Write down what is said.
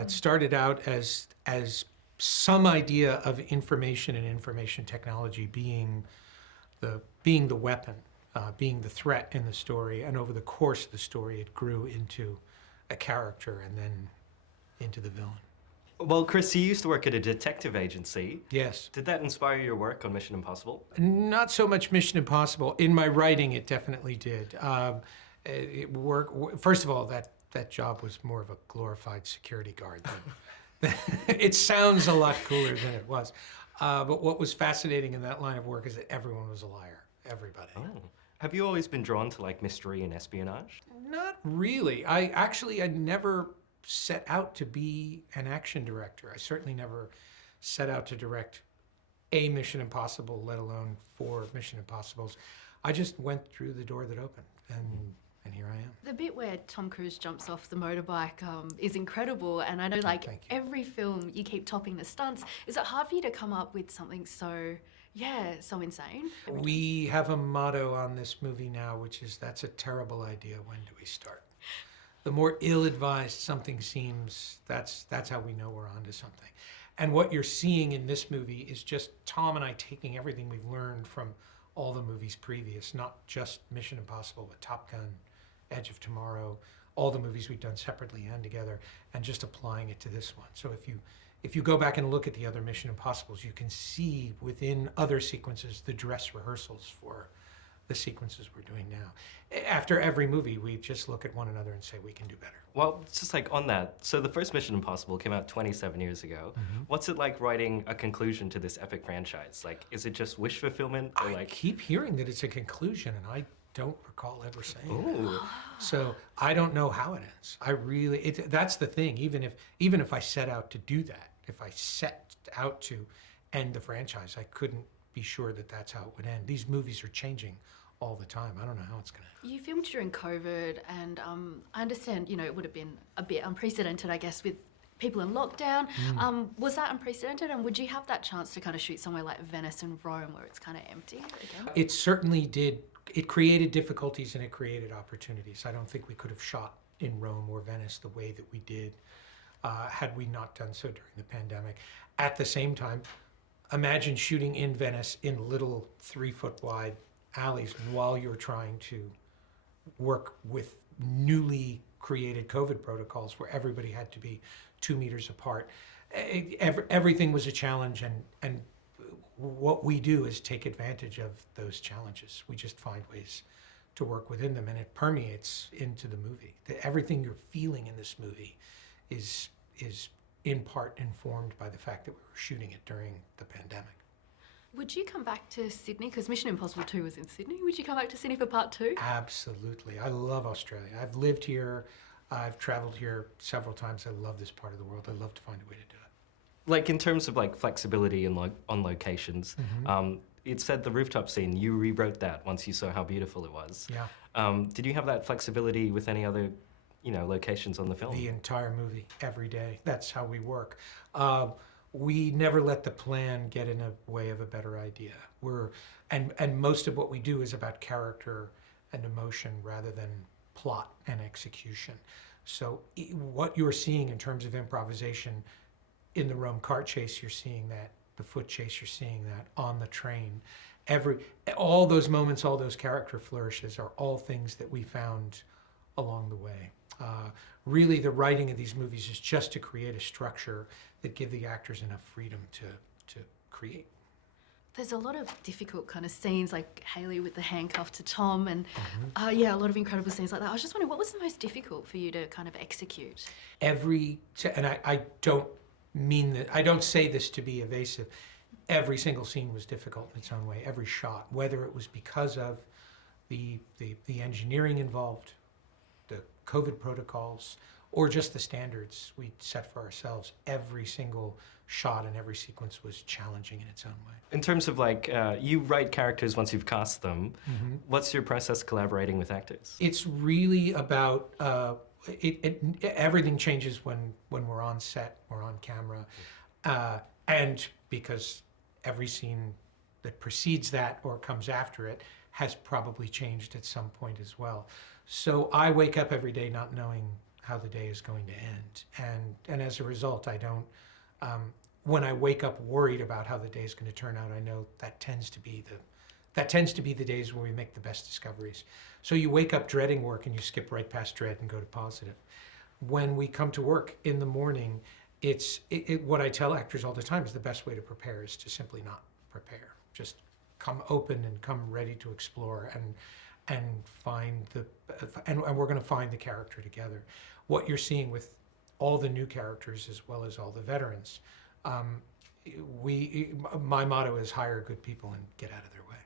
It started out as some idea of information and information technology being the weapon, being the threat in the story, and over the course of the story it grew into a character and then into the villain. Well, Chris, you used to work at a detective agency. Yes. Did that inspire your work on Mission Impossible? Not so much Mission Impossible. In my writing, it definitely did. First of all, that job was more of a glorified security guard. It sounds a lot cooler than it was. But what was fascinating in that line of work is that everyone was a liar. Everybody. Oh. Have you always been drawn to like mystery and espionage? Not really. I never set out to be an action director. I certainly never set out to direct a Mission Impossible, let alone 4 Mission Impossibles. I just went through the door that opened, and here I am. The bit where Tom Cruise jumps off the motorbike is incredible, and I know every film you keep topping the stunts. Is it hard for you to come up with something so insane? We have a motto on this movie now, which is, that's a terrible idea, when do we start? The more ill-advised something seems, that's how we know we're onto something. And what you're seeing in this movie is just Tom and I taking everything we've learned from all the movies previous, not just Mission Impossible, but Top Gun, Edge of Tomorrow, all the movies we've done separately and together, and just applying it to this one. So if you go back and look at the other Mission Impossibles, you can see within other sequences the dress rehearsals for the sequences we're doing now. After every movie, we just look at one another and say, we can do better. Well, just like on that, so the first Mission Impossible came out 27 years ago. Mm-hmm. What's it like writing a conclusion to this epic franchise? Like, is it just wish fulfillment? Or I keep hearing that it's a conclusion, and I don't recall ever saying that. So I don't know how it ends. That's the thing. Even if I set out to do that, if I set out to end the franchise, I couldn't be sure that that's how it would end. These movies are changing all the time. I don't know how it's going to. You filmed during COVID, and I understand, it would have been a bit unprecedented, I guess, with people in lockdown. Was that unprecedented, and would you have that chance to kind of shoot somewhere like Venice and Rome where it's kind of empty again? It certainly did. It created difficulties and it created opportunities. I don't think we could have shot in Rome or Venice the way that we did had we not done so during the pandemic. At the same time, imagine shooting in Venice in little 3-foot wide alleys while you're trying to work with newly created COVID protocols where everybody had to be 2 meters apart. Everything was a challenge, and what we do is take advantage of those challenges. We just find ways to work within them, and it permeates into the movie. Everything you're feeling in this movie is in part informed by the fact that we were shooting it during the pandemic. Would you come back to Sydney? Because Mission Impossible 2 was in Sydney. Would you come back to Sydney for part 2? Absolutely. I love Australia. I've lived here. I've traveled here several times. I love this part of the world. I'd love to find a way to do it. Like in terms of like flexibility and on locations, it said the rooftop scene, you rewrote that once you saw how beautiful it was. Yeah. Did you have that flexibility with any other locations on the film? The entire movie, every day. That's how we work. We never let the plan get in the way of a better idea. And most of what we do is about character and emotion rather than plot and execution. So what you're seeing in terms of improvisation in the Rome car chase, you're seeing that. The foot chase, you're seeing that. On the train. All those moments, all those character flourishes are all things that we found along the way. Really, the writing of these movies is just to create a structure that give the actors enough freedom to create. There's a lot of difficult kind of scenes, like Hayley with the handcuff to Tom, and a lot of incredible scenes like that. I was just wondering, what was the most difficult for you to kind of execute? And I don't mean that, I don't say this to be evasive. Every single scene was difficult in its own way, every shot, whether it was because of the engineering involved, the COVID protocols, or just the standards we set for ourselves. Every single shot and every sequence was challenging in its own way. In terms of like, you write characters once you've cast them. What's your process collaborating with actors? It's really about, everything changes when we're on set, we're on camera. And because every scene that precedes that or comes after it has probably changed at some point as well. So I wake up every day not knowing how the day is going to end. And as a result, I don't, when I wake up worried about how the day is going to turn out, I know that tends to be the days where we make the best discoveries. So you wake up dreading work and you skip right past dread and go to positive. When we come to work in the morning, what I tell actors all the time is the best way to prepare is to simply not prepare. Just come open and come ready to explore and find and we're going to find the character together. What you're seeing with all the new characters as well as all the veterans, my motto is hire good people and get out of their way.